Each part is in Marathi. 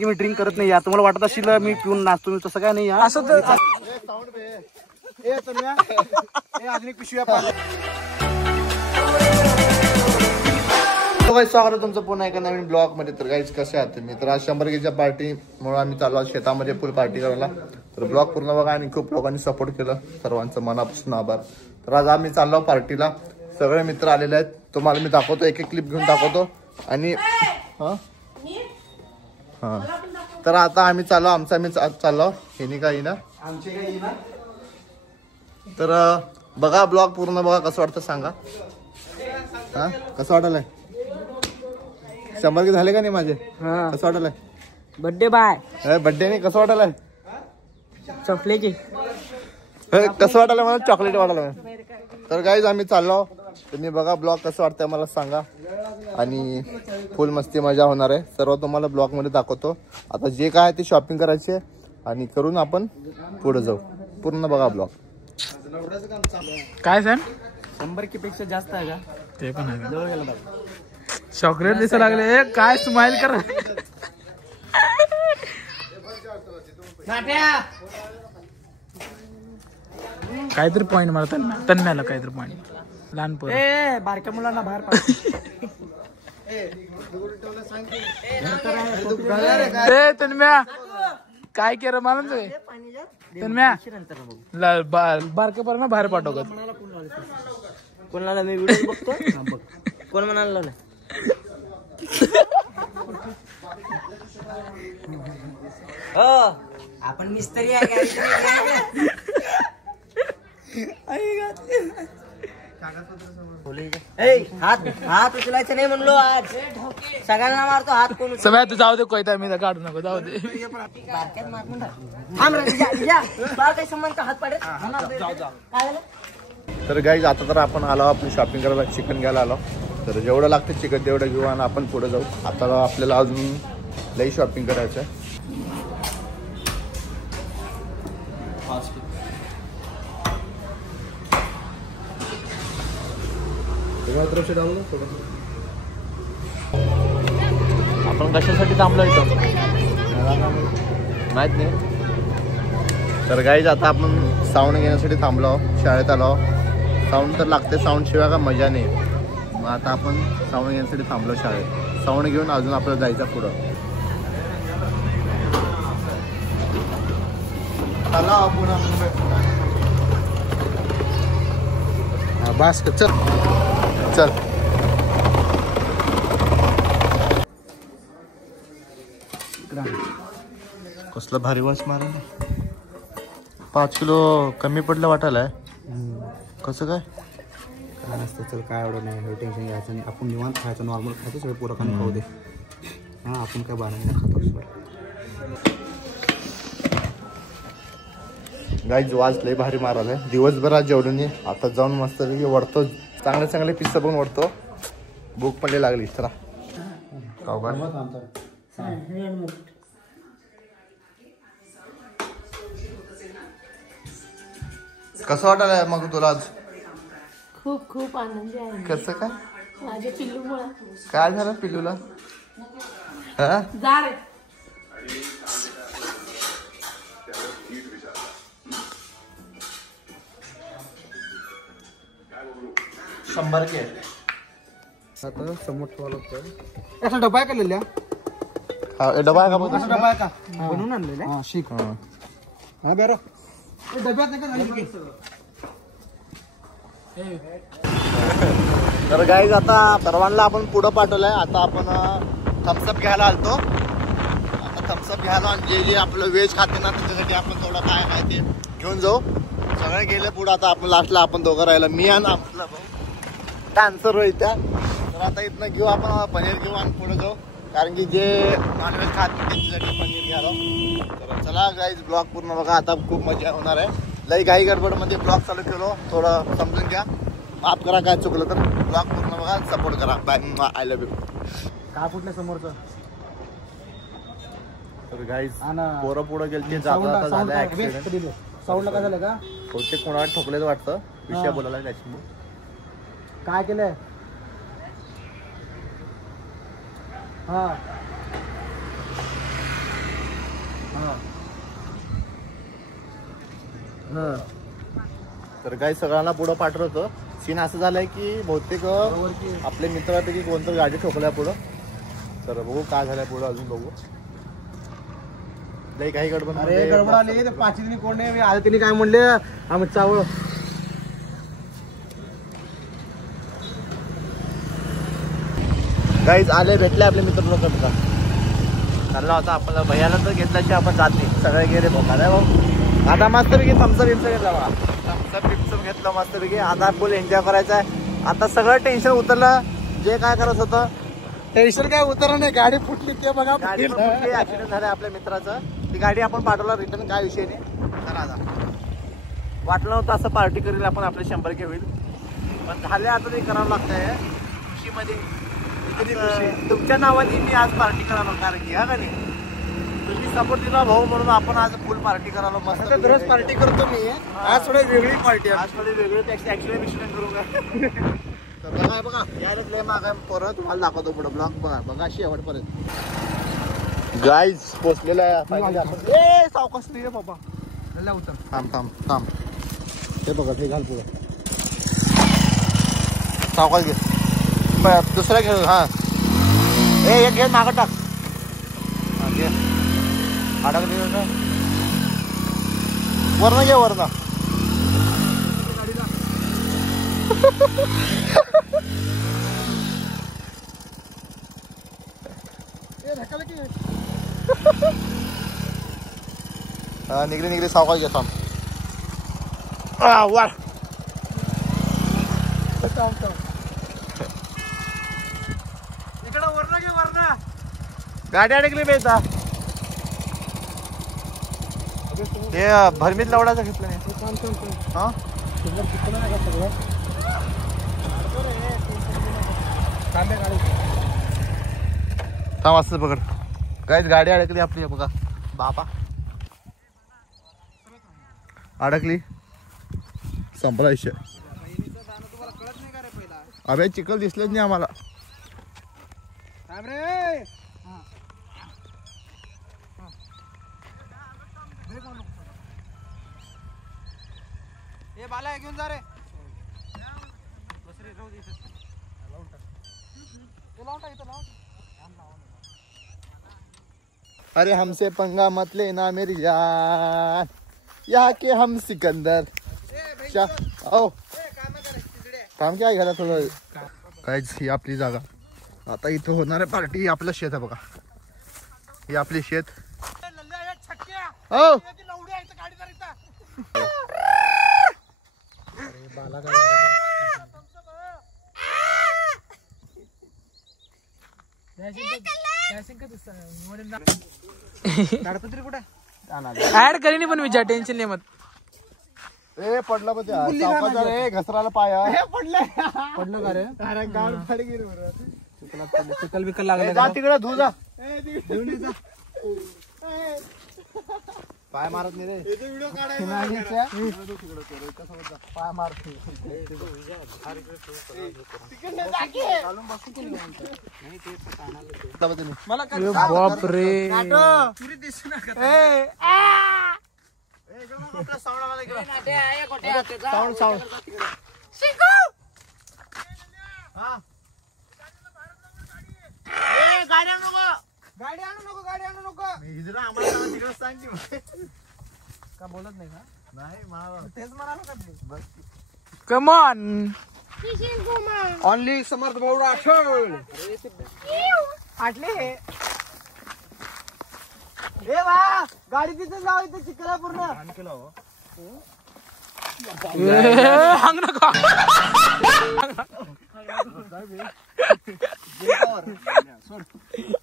मी ड्रिंक करत नाही यार, तुम्हाला वाटत असेल मी पिऊन नाचतो, तसं काय नाही यार. असं स्वागत आहे तुमचं पुन्हा एका नवीन ब्लॉग मध्ये. तर गाईज कसे आहात तुम्ही? तर आज 100 पार्टी म्हणून आम्ही चाललो शेतामध्ये फुल पार्टी करायला. तर ब्लॉग पूर्ण बघा आणि खूप लोकांनी सपोर्ट केलं, सर्वांचं मनापासून आभार. तर आज आम्ही चाललो पार्टीला, सगळे मित्र आलेले आहेत. तुम्हाला मी दाखवतो, एक एक क्लिप घेऊन दाखवतो. आणि हा तर आता आम्ही चाललो, आम्ही चाललो. हे काही ना तर बघा ब्लॉग पूर्ण बघा, कसं वाटतं सांगा. हा कसं वाटलंय? 100 झाले का नाही माझे? कसं वाटलंय? बर्थडे बाय बर्थडे नाही, कसं वाटलंय? चॉकलेट कसं वाटलं मला? चॉकलेट वाटलं. तर गाईज आम्ही चाललो, तुम्ही बघा ब्लॉग कसं वाटतंय मला सांगा. आणि फुल मस्ती मजा होणार आहे, सर्व तुम्हाला ब्लॉग मध्ये दाखवतो. आता जे काय ते शॉपिंग करायचे आणि करून आपण पुढे जाऊ. पूर्ण बघा ब्लॉग. काय सर 100 पेक्षा जास्त आहे का? ते पण आहे. जवळ गेला चॉकलेट दिसायला लागले, काय स्माइल कर. काहीतरी पॉइंट मला तन्म्याला काहीतरी पॉइंट. लहान पोर बारक्या मुलांना बाहेर तन्म्या काय केलं मला तन्म्या बारक्या पोरांना बाहेर पाठवत. कोणाला मी व्हिडिओ बघतो. कोण म्हणाला हो आपण मिस्त्री आहे. हात उचलायचं नाही म्हणलो, आज सगळ्यांना मारतो हात. कोण सगळ्यात जाऊ दे, कोयता मी काढू नको, जाऊ दे. काही संबंध हात पाडत. तर गाईज आता तर आपण आलो आपली शॉपिंग करायला, चिकन घ्यायला आलो. तर जेवढं लागतं चिकन तेवढं घेऊ आणि आपण पुढे जाऊ. आता आपल्याला अजून लई शॉपिंग करायचं आहे. आपण कशासाठी थांबलो इथं माहित नाही. तर गाईज आता आपण साऊंड घेण्यासाठी थांबलो, शाळेत आलो. साऊंड तर लागते, साऊंड शिवाय का मजा नाही. मग आता आपण साऊंड घेण्यासाठी थांबलो शाळेत. साऊंड घेऊन अजून आपल्याला जायचं पुढं. चला पुन्हा बस चल चल. कसलं भारी वास मारला. 5 किलो कमी पडलं वाटायला. कसं काय नसतं. चल काय एवढं नाही, टेन्शन घ्यायचं नाही. आपण निवांत खायचं, नॉर्मल खायचं, सगळं पुरं खाणं खाऊ दे. हां आपण काय बाहेर खातो. गाईज वाज लय भारी मारायला. दिवसभरात जेवढं नाही, आता जाऊन मस्त वरतो, चांगले चांगले पिस्सा पण वरतो. भूक पण लागली. चला कसं वाटायला मग तुला आज? खूप खूप आनंदी आहे. कसं काय? माझ्या पिल्लूमुळे. काय झालं पिल्लूला? हा जा रे. शंभर के आता समोर ठेवायला असा डबा आहे का लिहिल्या? डबा आहे का? बघ डबा आहे का बनवून आणलेला? हा शिक. हा बरं डब्यात नाही का झाली. तर गाईज आता सर्वांना आपण पुढं पाठवलंय. आता आपण थम्सअप घ्यायला आलतो. आता थम्सअप घ्यायला आणि जे आपलं व्हेज खाते ना त्याच्यासाठी आपण थोडं काय काय ते घेऊन जाऊ. सगळे गेले पुढं. आता आपण लास्टला आपण दोघं राहिलं, मी आणि आपला भाऊ डान्सर होईल त्या. तर आता इथनं घेऊ आपण पनीर घेऊ आणि पुढे जाऊ, कारण की जे नॉनव्हेज खात त्यांच्यासाठी पनीर घ्यायला. तर चला गाईज ब्लॉग पूर्ण बघा. आता खूप मजा होणार आहे. लई घाई गडबडमध्ये ब्लॉग चालू केलो, थोडं समजून घ्या, माफ करा काय चुकलं तर. ब्लॉग पूर्ण बघा, सपोर्ट करा. Bye, I love you. का फुटलं समोरचं? तर गाईज पोरं पुढं गेलते, जाता झालं ऍक्सिडेंट. साऊंडला काय झालं का? बहुतेक कोणाला ठोकलेलं वाटतं. विषय बोलायला त्याच्यामुळे काय केलंय? तर काही सगळ्यांना पुढं पाठवतो. सीन असं झालंय की बहुतेक आपले मित्रापैकी कोणतं गाडी ठोकल्या पुढं. तर बघू काय झालंय पुढं, अजून बघू. लई काही गडबड. अरे गडबड आली ते पाचवी दिनी कोण नाही आले, तिने काय म्हणले आम्ही चावळ गाईज आले भेटले आपले मित्र लोक. बघा चालला होता आपल्याला भैयाला तर घेतल्याशिवाय आपण जात नाही. सगळे गेले बघा नाही भाऊ. आता मस्तपैकी थम्सअप घेतला बघा. थम्सअप घेतलं मस्तपैकी. आता फुल एन्जॉय करायचा आहे. आता सगळं टेन्शन उतरलं. जे काय करत होतं टेन्शन काय उतरलं नाही, गाडी फुटली ते बघा. गाडी ऍक्सिडेंट झालं आपल्या मित्राचं. ती गाडी आपण पाठवला रिटर्न, काय विषय नाही. तर आता वाटलं नव्हतं असं पार्टी करेल आपण, आपले 100K होईल. पण झाले आता ते करावं लागतंय खुशीमध्ये. तुमच्या नावाने मी आज पार्टी करायला, कारण की हा का नाही तुम्ही सपोर्ट दिला भाऊ म्हणून आपण आज फुल पार्टी करायला. मस्त दररोज पार्टी करतो मी, आज थोडी वेगळी पार्टी. आज थोडी वेगळी ऍक्सिडेंट करू का. तर बघा बघा यायला लय मागा परत तुम्हाला दाखवतो पुढं ब्लॉग. बघा बघा शेवटपर्यंत. गाईज पोचलेला आहे. सावकाश नाही रे बाबा. थांब थांब थांब. हे बघा हे घाल पुढं. सावकाश घे. दुसरा घे. हा एक घे मागं टाक. घे अडकली वरण घे वरण. निघले सावकाश घे. थांब वाढ. गाडी अडकली बेता. हे भरमीत लवडाचं घेतलं नाही. हा थांब असं पकड. काहीच गाडी अडकली आपली. बघा बापा अडकली. संपला विषय. अबे चिखल दिसलंच नाही आम्हाला. बाला घेऊन जा रे. अरे हमसे पंगा मत लेना मेरी जान, यहाँ के हम सिकंदर. काम क्या घ्यायला थोडं. काहीच ही आपली जागा. आता इथं होणार आहे पार्टी. आपलं शेत आहे बघा. ही आपली शेत. हो ताडपत्री कुठे ऍड करीन पण विचार. टेन्शन नाही मत. ए पडलं बघ रे घसराला पाया. पडलं का रे. अरे गाड फाडी गेली बरं. चिकल बिकल लागले. जा तिकडे धू जा. पाय मारत नाही रे. व्हिडिओ पाय मारत बाप रे. गाडी आणू नको, गाडी आणू नको. आम्हाला तिकडे सांग की. का बोलत नाही का. नाही मला तेच म्हणाला का. Come on. ऑनली समर्थ भाऊ राठोड. आटले ए वा गाडी तिथे जाऊ. इथे चिखला पूर्ण हंग नका.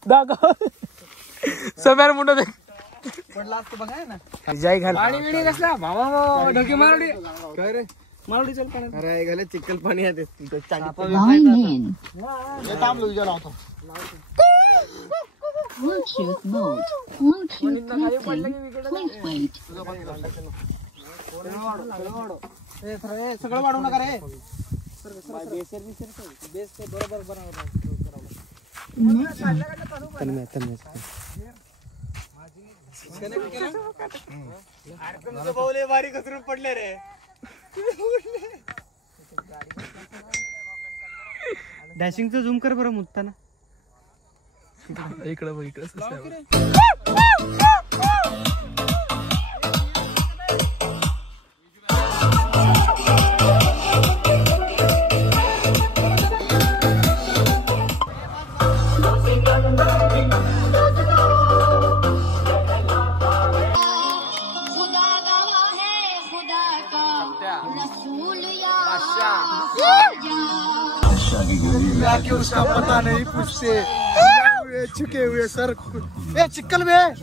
दाखव सब्यार मुंड दे. पडला असतो बघाय ना. जाई घाल. पाणी बिणी कसला भावा ढोके मारडी. काय रे मारडी चल पाणी. अरे गेले चिखल पाणी आहे ते. थांब तुझ्या लावतो. Bluetooth mode. Bluetooth connecting. Please wait. सगळं वाढवू नका रे. बेस ते बरोबर बनव. भारी घसरून पडले रे. डॅशिंगचं झूम कर बरं मुत्ताना. इकडं बघ इकडं. कि उसका पता नहीं पूछते चुके हुए सर चिक्कल में.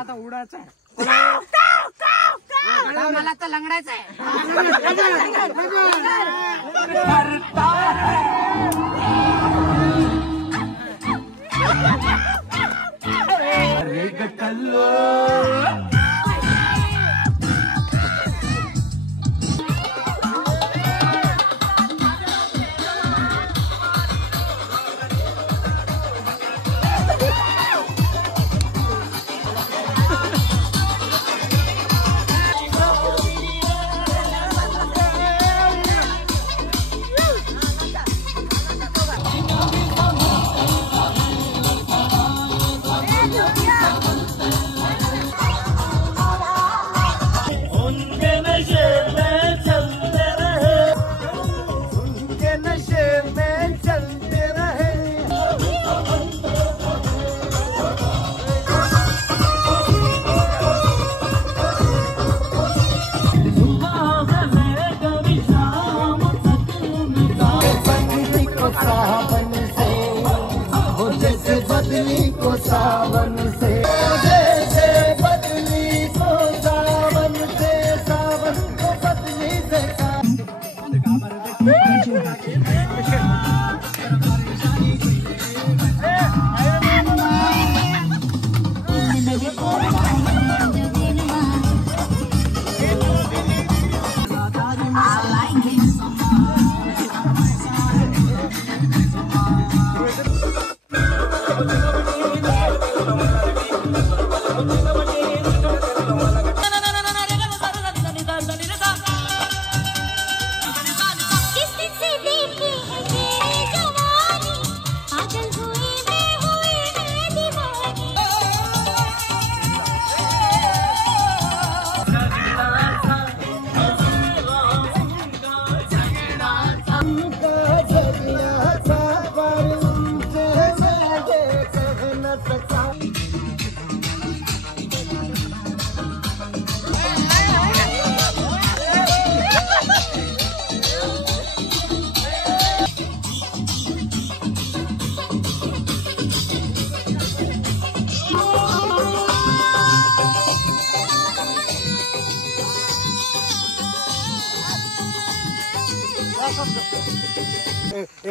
आता उडायचं आहे. मला तर लंगडायचं आहे. बदली को सावन से, जैसे बदली को सावन से, सावन को बदली से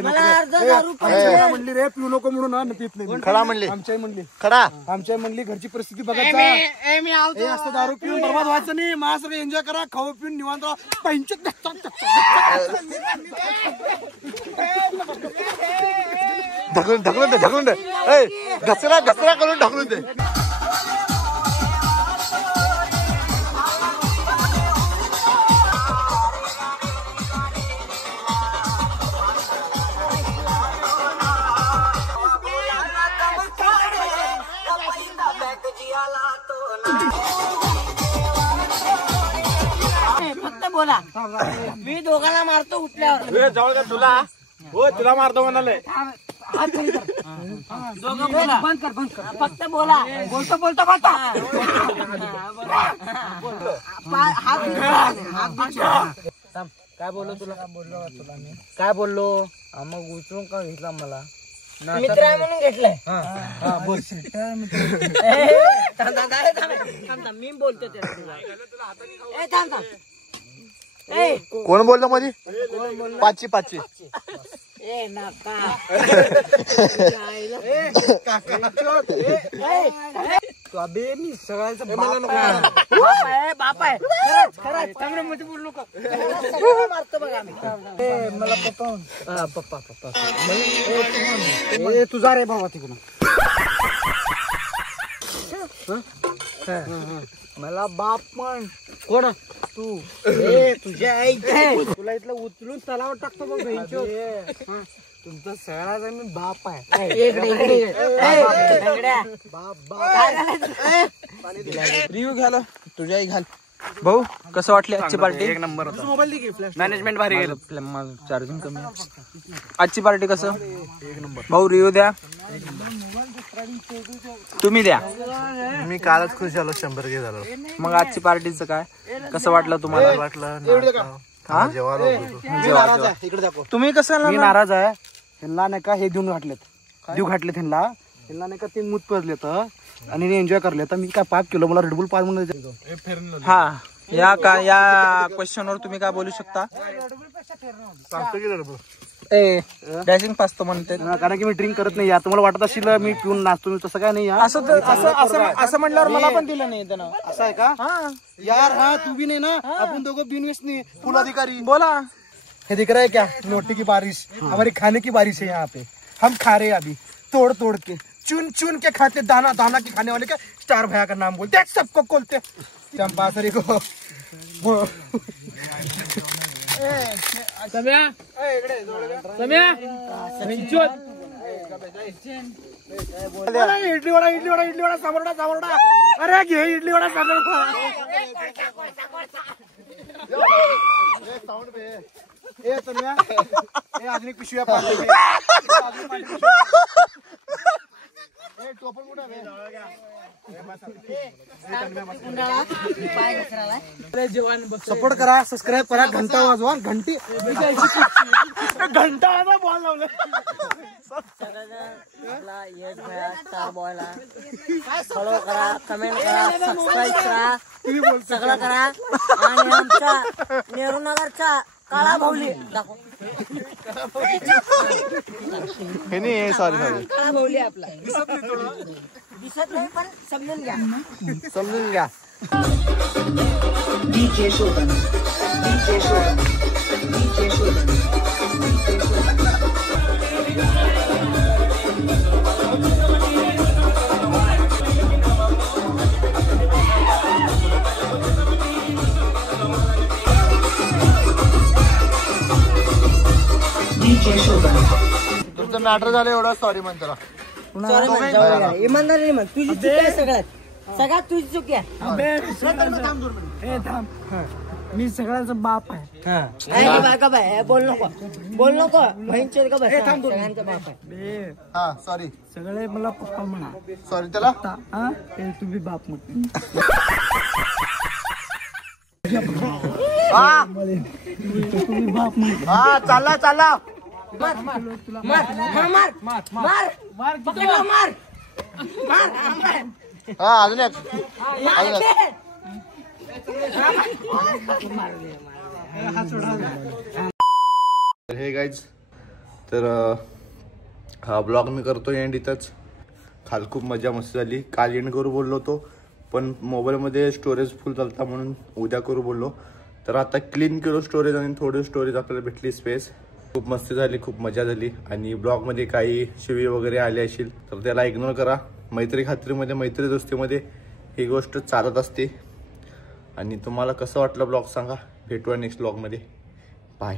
मला अर्धा दारू पाहिजे. म्हणली रे पिऊ नको म्हणून ना पित नाही. खडा म्हणली आमच्या म्हणली खडा आमच्या म्हणली घरची परिस्थिती बघत जा. हे असं दारू पिऊन बरबाद व्हायचं नाही. मला सगळं एन्जॉय करा, खाऊ पिऊन निवांत राहा. ढकलून दे घसरा करून ढकलून दे. फक्त बोला. मी दोघांना मारतो उठल्यावर. जाऊ का तुला? हो तुला मारतो म्हणाले. दोघं बोला. बंद कर. फक्त बोला. बोलतो काय बोललो तुला? काय बोललो? मग उचलून का घेतला मला? मित्र आहे म्हणून घेतलंय. बोल. थांब. मी बोलतो थांब. कोण बोललं मध्ये? पाचची ए नका. अबे मी सगळ्यांचा बाप आहे. खरंच मध्ये बोलू नका. मारतो बघा आम्ही. मला पप्पा तुझा रे बाबा तिकडून. मला बाप पण कोण तू? तुझ्या आई तुला इथलं उचलून तलावर टाकतो बघ. तुमचा सगळ्याचा मी बाप आहे. रिव्ह्यू घ्यायला तुझ्या आई घाल. भाऊ कसं वाटली आजची पार्टी? एक नंबर होता. मोबाईल मॅनेजमेंट भारी गेलं. चार्जिंग कमी आहे. आजची पार्टी कसं? एक नंबर. भाऊ रिव्ह्यू द्या. तुम्ही द्या. मी कालच खुश झालो 100 के झालो. मग आजची पार्टीचं काय कसं वाटलं तुम्हाला? वाटलं जेव्हा इकडे दाखव. तुम्ही कसं? मी नाराज आहे. ह्यांना नाही का हे देऊन घातलेत. ह्यांना नाही का ते मूत पडलेत आणि एन्जॉय करले. तर मी काय 5 किलो मला रेडबुल 5 म्हणून. हा या क्वेश्चनवर तुम्ही काय बोलू शकता? डॅशिंग पास तो म्हणते. कारण की मी ड्रिंक करत नाही. तुम्हाला वाटत असेल मी पिऊन नाचतो. तसं काय नाही. असं म्हणल्यावर मला पण दिलं नाही त्यानं. असं आहे का यार? हा तू भी नहीं ना. अपन दोगो बिनवेस नहीं. फुल अधिकारी बोला. ये दिख रहा है क्या? रोटी की बारिश. हमारी खाने की बारिश है यहाँ पे. हम खा रहे हैं अभी तोड़ के, चुन के खाते, दाना के खाने वाले का स्टार भैया का नाम बोलते सबको बोलते. चंपासरी को इडली वडा सामोरडा. अरे घे इडली वडा सामोरडा. अजून पिशव्या पाहिजे. सपोर्ट करा, सबस्क्राईब करा, घंटा वाजवा. घंटा वाजवा. बॉल लावलं. स्टार बॉयला फॉलो करा, कमेंट करा, सबस्क्राईब करा, सगळं करा. आणि आमच्या नेहरू नगरचा काळा भाऊली दाखव. सॉरी काळा भाऊली आपला दिसत नाही पण समजून घ्या. DJ Shogun. तुमचं मॅटर झालं एवढं. सॉरी म्हण त्याला. इमानदारी म्हण. तुझी चुकी आहे सगळ्यात तुझी चुकी आहे. मी सगळ्यांचा बाप आहे. बोल नको बहीणचे का बस. सगळ्यांचा बाप आहे. हा सॉरी. सगळे मला पप्पा म्हणा. सॉरी त्याला. तुम्ही बाप म्हण. हा चालला. हा अजून एक. तर हे गाईज, तर हा ब्लॉग मी करतो एंड इथंच. काल खूप मजा मस्ती झाली. काल एंड करू बोललो होतो, पण मोबाईलमध्ये स्टोरेज फुल चालता म्हणून उद्या करू बोललो. तर आता क्लीन केलो स्टोरेज आणि थोडी स्टोरेज आपल्याला भेटली स्पेस. खूप मस्ती झाली, खूप मजा झाली. आणि ब्लॉगमध्ये काही शिवी वगैरे आले असतील तर त्याला इग्नोर करा. मैत्री खात्रीमध्ये, मैत्री दोस्तीमध्ये ही गोष्ट चालत असते. आणि तुम्हाला कसं वाटलं ब्लॉग सांगा. भेटूया नेक्स्ट ब्लॉगमध्ये. बाय.